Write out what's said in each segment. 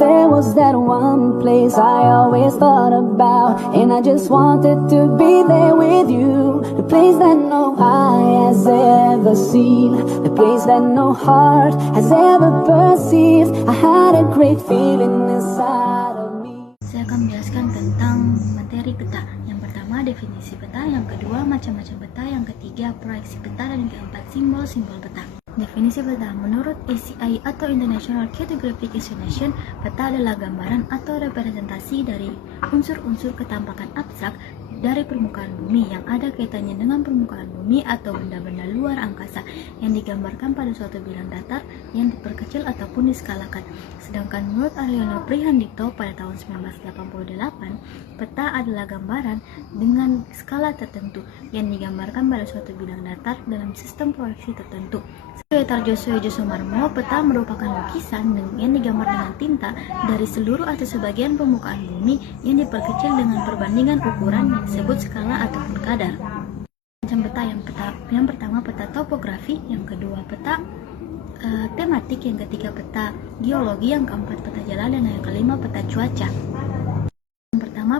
There was that one place I always thought about, and I just wanted to be there with you. The place that no eye has ever seen, the place that no heart has ever perceived. I had a great feeling inside of me. Saya akan menjelaskan tentang materi peta. Yang pertama, definisi peta. Yang kedua, macam-macam peta. Yang ketiga, proyeksi peta. Dan yang keempat, simbol-simbol peta. Definisi peta. Menurut ACI atau International Cartographic Association, peta adalah gambaran atau representasi dari unsur-unsur ketampakan abstrak dari permukaan bumi yang ada kaitannya dengan permukaan bumi atau benda-benda luar angkasa yang digambarkan pada suatu bilang datar yang diperkecil ataupun diskalakan. Sedangkan menurut Aryono Prihandito pada tahun 1988, peta adalah gambaran dengan skala tertentu yang digambarkan pada suatu bilang datar dalam sistem proyeksi tertentu. Sesuai Tarjoso Sumarmo, peta merupakan lukisan yang digambar dengan tinta dari seluruh atau sebagian permukaan bumi yang diperkecil dengan perbandingan ukuran yang disebut skala ataupun kadar. Macam peta yang pertama peta topografi, yang kedua peta tematik, yang ketiga peta geologi, yang keempat peta jalan, dan yang kelima peta cuaca.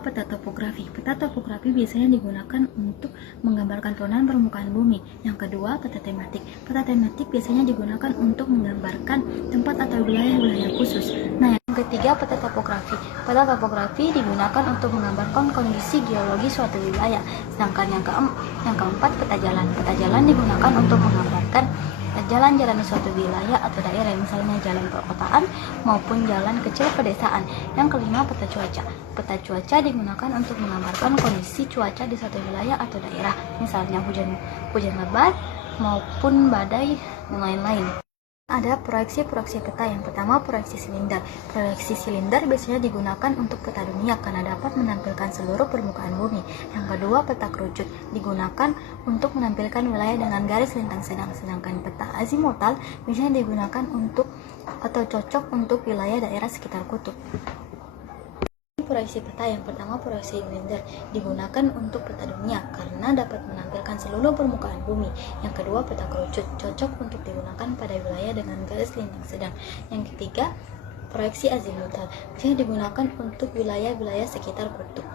Peta topografi. Peta topografi biasanya digunakan untuk menggambarkan perubahan permukaan bumi. Yang kedua, peta tematik. Peta tematik biasanya digunakan untuk menggambarkan tempat atau wilayah-wilayah khusus. Nah, yang ketiga, peta topografi. Peta topografi digunakan untuk menggambarkan kondisi geologi suatu wilayah. Sedangkan yang keempat, peta jalan. Peta jalan digunakan untuk menggambarkan jalan-jalan di suatu wilayah atau daerah, misalnya jalan perkotaan maupun jalan kecil pedesaan. Yang kelima, peta cuaca. Peta cuaca digunakan untuk menggambarkan kondisi cuaca di suatu wilayah atau daerah, misalnya hujan lebat maupun badai dan lain-lain. Ada proyeksi peta. Yang pertama, proyeksi silinder. Proyeksi silinder biasanya digunakan untuk peta dunia karena dapat menampilkan seluruh permukaan bumi. Yang kedua, peta kerucut digunakan untuk menampilkan wilayah dengan garis lintang sedang. Sedangkan peta azimutal biasanya digunakan untuk atau cocok untuk wilayah daerah sekitar kutub. Proyeksi peta. Yang pertama, proyeksi silinder digunakan untuk peta dunia karena dapat menampilkan seluruh permukaan bumi. Yang kedua, peta kerucut cocok untuk digunakan pada wilayah dengan garis lintang sedang. Yang ketiga, proyeksi azimutal biasanya digunakan untuk wilayah-wilayah sekitar kutub.